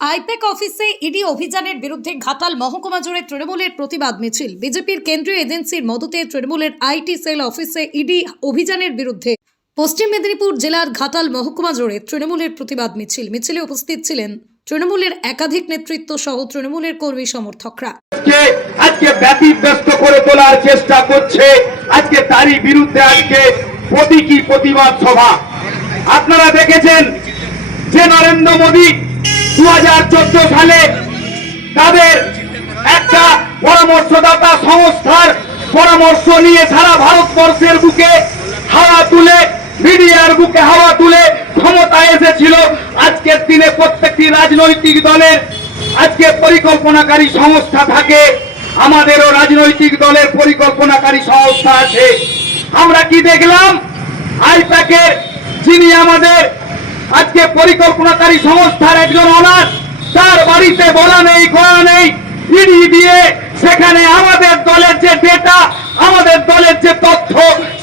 I-PAC অফিসে ED অভিযানের বিরুদ্ধে ঘাটাল মহকুমা জুড়ে তৃণমূলের প্রতিবাদ মিছিল। বিজেপির কেন্দ্রীয় এজেন্সির মদতে তৃণমূলের আইটি সেল অফিসে ইডি অভিযানের বিরুদ্ধে পশ্চিম মেদিনীপুর জেলার ঘাটাল মহকুমা জুড়ে তৃণমূলের প্রতিবাদ মিছিল। মিছিলে উপস্থিত ছিলেন তৃণমূলের একাধিক নেতৃত্ব সহ তৃণমূলের কর্মী সমর্থকরা। আজকে ব্যতিব্যস্ত করে তোলার চেষ্টা করছে, আজকে তারই বিরুদ্ধে আজকে প্রতীকী প্রতিবাদ সভা। আপনারা দেখেছেন যে নরেন্দ্র মোদী 2014 সালে তাদের একটা পরামর্শদাতা সংস্থার পরামর্শ নিয়ে সারা ভারতবর্ষের বুকে হাওয়া তুলে, মিডিয়ার বুকে হাওয়া তুলে ক্ষমতায় এসেছিল। আজকের দিনে প্রত্যেকটি রাজনৈতিক দলের আজকে পরিকল্পনাকারী সংস্থা থাকে, আমাদেরও রাজনৈতিক দলের পরিকল্পনাকারী সংস্থা আছে। আমরা কি দেখলাম, আইপ্যাকের যিনি আমাদের আজকে পরিকল্পনাকারী সংস্থার একজন ওনার, তার বাড়িতে বলা নেই করা নেই, ইডি দিয়ে সেখানে আমাদের দলের যে ডেটা, আমাদের দলের যে তথ্য,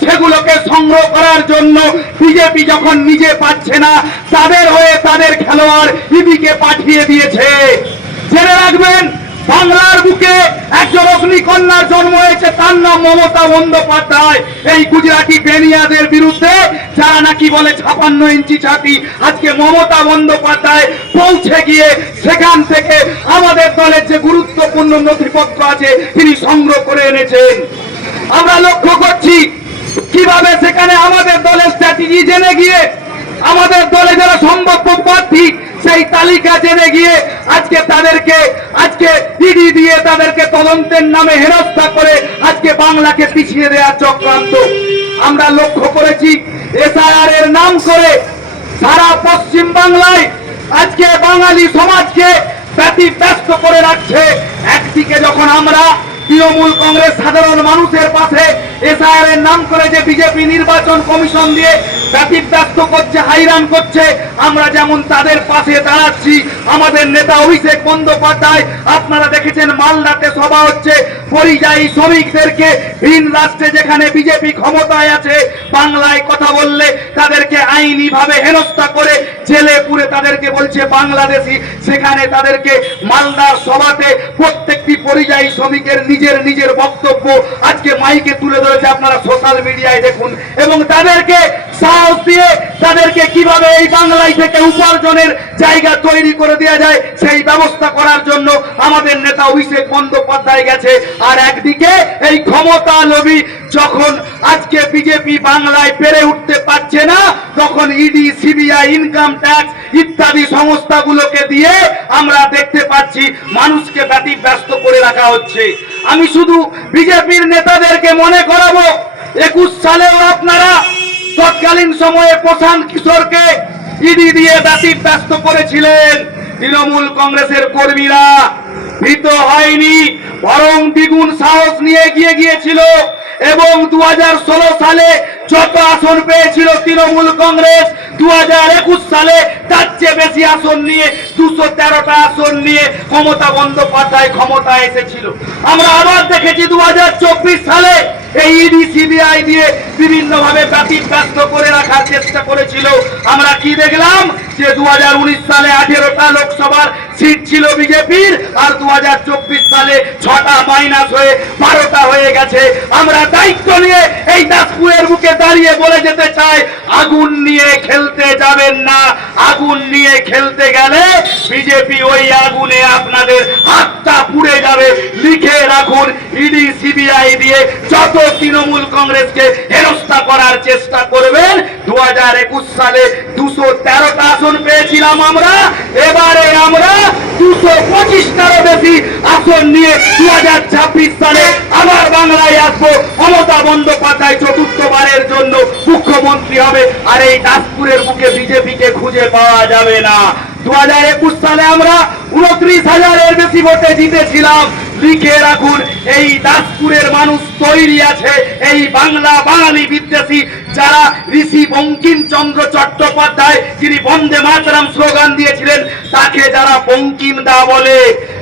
সেগুলোকে সংগ্রহ করার জন্য বিজেপি যখন নিজে পাচ্ছে না, তাদের হয়ে তাদের খেলোয়াড় ইডিকে পাঠিয়ে দিয়েছে। জেনে রাখবেন, বাংলার বুকে একজন অগ্নিকন্যার জন্ম হয়েছে, তার নাম মমতা বন্দ্যোপাধ্যায়। এই গুজরাটি বেনিয়াদের বিরুদ্ধে যারা নাকি বলে 56 ইঞ্চি ছাতি, আজকে মমতা বন্দ্যোপাধ্যায় পৌঁছে গিয়ে সেখান থেকে আমাদের দলের যে গুরুত্বপূর্ণ নথিপত্র আছে তিনি সংগ্রহ করে এনেছেন। আমরা লক্ষ্য করছি কিভাবে সেখানে আমাদের দলের স্ট্র্যাটেজি জেনে গিয়ে, আমাদের দলে যারা সম্ভাব্য প্রার্থী সেই তালিকা জেনে গিয়ে আজকে তাদেরকে ইডি দিয়ে তাদেরকে তদন্তের নামে হেনস্থা করে আজকে বাংলাকে পিছিয়ে দেওয়ার চক্রান্ত আমরা লক্ষ্য করেছি। এসআইআর এর নাম করে সারা পশ্চিম বাংলায় আজকে বাঙালি সমাজকে ব্যতিব্যস্ত করে রাখছে। একদিকে যখন আমরা তৃণমূল কংগ্রেস সাধারণ মানুষের পাশে এসআইআর এর নাম করে যে বিজেপি নির্বাচন কমিশন দিয়ে ব্যতিব্যস্ত করছে, হাইরান করছে, আমরা যেমন তাদের পাশে দাঁড়াচ্ছি। আমাদের নেতা অভিষেক বন্দ্যোপাধ্যায়, আপনারা দেখেছেন মালদাতে সভা হচ্ছে, পরিযায়ী শ্রমিকদেরকে ভিন রাষ্ট্রে যেখানে বিজেপি ক্ষমতায় আছে, বাংলায় কথা বললে তাদেরকে আইনি ভাবে হেনস্থা করে জেলে পুরে তাদেরকে বলছে বাংলাদেশি। সেখানে তাদেরকে মালদার সভাতে প্রত্যেকটি পরিযায়ী শ্রমিকের নিজের বক্তব্য আজকে মাইকে তুলে ধরেছে, আপনারা সোশ্যাল মিডিয়ায় দেখুন। এবং তাদেরকে সাহস দিয়ে তাদেরকে কিভাবে এই বাংলায় থেকে উপার্জনের জায়গা তৈরি করে দেওয়া যায় সেই ব্যবস্থা করার জন্য আমাদের নেতা অভিষেক বন্দ্যোপাধ্যায় গেছে। আর একদিকে এই ক্ষমতা লোভী যখন আজকে বিজেপি বাংলায় পেরে উঠতে পারছে না, তখন ইডি, সিবিআই, ইনকাম ট্যাক্স ইত্যাদি সংস্থাগুলোকে দিয়ে আমরা দেখতে পাচ্ছি মানুষকে ব্যতিব্যস্ত করে রাখা হচ্ছে। আমি শুধু বিজেপির নেতাদেরকে মনে করাবো, 21 সালেও আপনারা তৎকালীন সময়ে প্রশান্ত কিশোরকে ইডি দিয়ে ব্যতিব্যস্ত করেছিলেন। তৃণমূল কংগ্রেসের কর্মীরা ভীত হয়নি, বরং দ্বিগুণ সাহস নিয়ে এগিয়ে গিয়েছিল। এবং 2016 সালে যত আসন পেয়েছিল তৃণমূল কংগ্রেস, 2021 সালে তার চেয়ে বেশি আসন নিয়ে 213টা আসন নিয়ে মমতা বন্দ্যোপাধ্যায় ক্ষমতায় এসেছিল। আমরা আবার দেখেছি 2024 সালে এই ইডি, সিবিআই দিয়ে বিভিন্ন ভাবে ব্যতিব্যস্ত করে রাখার চেষ্টা করেছিল। আমরা কি দেখলাম, যে 2019 সালে 18টা লোকসভার সিট ছিল বিজেপির, আর 2024 সালে 6টা মাইনাস হয়ে 12টা হয়ে গেছে। আমরা দায়িত্ব নিয়ে এই দাসপুরের বুকে দাঁড়িয়ে বলে যেতে চাই, আগুন নিয়ে খেলতে যাবেন না। আগুন নিয়ে খেলতে গেলে বিজেপি ওই আগুনে আপনাদের হাতটা পুড়ে যাবে। লিখে রাখুন, ইডি, সিবিআই দিয়ে যত তৃণমূল কংগ্রেসকে হেনস্থা করার চেষ্টা করবেন। 2021 সালে 213টা আসন পেয়েছিলাম আমরা, এবারে আমরা 225টারও বেশি আসন নিয়ে 2026 সালে আবার বাংলায় আসবো। মমতা বন্দ্যোপাধ্যায় চতুর্থবারের জন্য মুখ্যমন্ত্রী হবে, আর এই দাসপুরের বুকে বিজেপিকে খুঁজে পাওয়া যাবে না। 2021 সালে আমরা 29,000-এর বেশি ভোটে জিতেছিলাম। লিখে রাখুন, এই দাসপুরের মানুষ তৈরি আছে, এই বাঙালি বিদ্বেষী যারা ঋষি বঙ্কিমচন্দ্র চট্টোপাধ্যায়, যিনি বন্দে মাতরম স্লোগান দিয়েছিলেন, তাকে যারা বঙ্কিম দা বলে,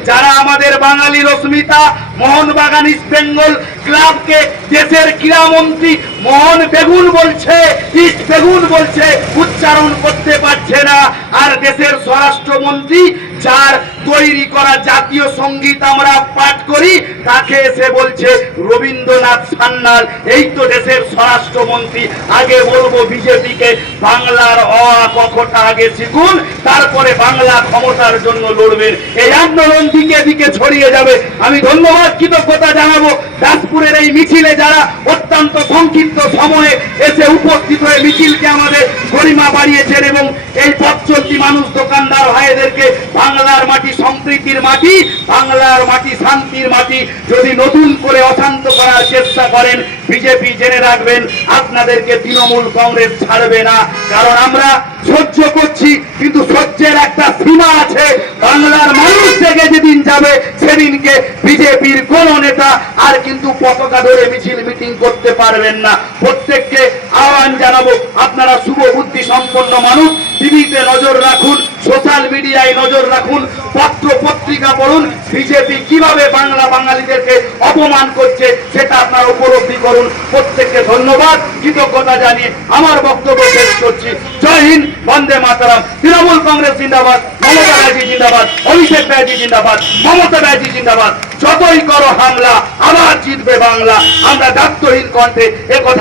যারা আমাদের বাঙালি রশ্মিতা মোহনবাগান ইস্ট বেঙ্গল ক্লাবকে দেশের ক্রীড়ামন্ত্রী মোহন বেগুন বলছে, ইস্ট বেগুন বলছে, উচ্চারণ করতে পারছে না। আর দেশের স্বরাষ্ট্রমন্ত্রী যার তৈরি করা জাতীয় সঙ্গীত আমরা পাঠ করি তাকে এসে বলছে রবীন্দ্রনাথ সান্যাল। এই তো দেশের স্বরাষ্ট্রমন্ত্রী। আগে বলবো বিজেপিকে বাংলার অ আ ক খ টা আগে শিখুন, তারপরে বাংলা ক্ষমতার জন্য লড়বেন। এই আন্দোলন দিকে দিকে ছড়িয়ে যাবে। আমি ধন্যবাদ কৃতজ্ঞতা জানাবো দাসপুরের এই মিছিলে যারা অত্যন্ত সংক্ষিপ্ত সময়ে এসে উপস্থিত হয়ে মিছিলকে আমাদের গরিমা বাড়িয়েছেন এবং এই পথ চলতি মানুষ দোকানদার ভাইদেরকে বাংলার মাটি সম্প্রীতির মাটি, বাংলার মাটি শান্তির মাটি যদি নতুন করে অশান্ত করার চেষ্টা করেন বিজেপি জেনে রাখবেন আপনাদেরকে তৃণমূল কংগ্রেস ছাড়বে না। কারণ আমরা সহ্য করছি, কিন্তু সহ্যের একটা সীমা আছে। বাংলার মানুষ থেকে যেদিন যাবে সেদিনকে বিজেপির কোন নেতা আর কিন্তু পতাকা ধরে মিছিল মিটিং করতে পারবেন না। প্রত্যেককে আহ্বান জানাবো, আপনারা শুভ বুদ্ধি সম্পন্ন মানুষ, টিভিতে নজর রাখুন, সোশ্যাল মিডিয়ায় নজর রাখুন, পত্র পত্রিকা পড়ুন, বিজেপি কিভাবে বাংলা বাঙালিদেরকে অপমান করছে সেটা আপনারা উপলব্ধি করুন। প্রত্যেককে ধন্যবাদ কৃতজ্ঞতা জানিয়ে আমার বক্তব্য শেষ করছি। জয় হিন্দ, বন্দে মাতরম। তৃণমূল কংগ্রেস জিন্দাবাদ, মমতা ব্যানার্জি জিন্দাবাদ, অভিষেক ব্যানার্জি জিন্দাবাদ, মমতা ব্যানার্জি জিন্দাবাদ। যতই করো হামলা, আবার জিতবে বাংলা। আমরা দায়িত্বহীন কণ্ঠে একথা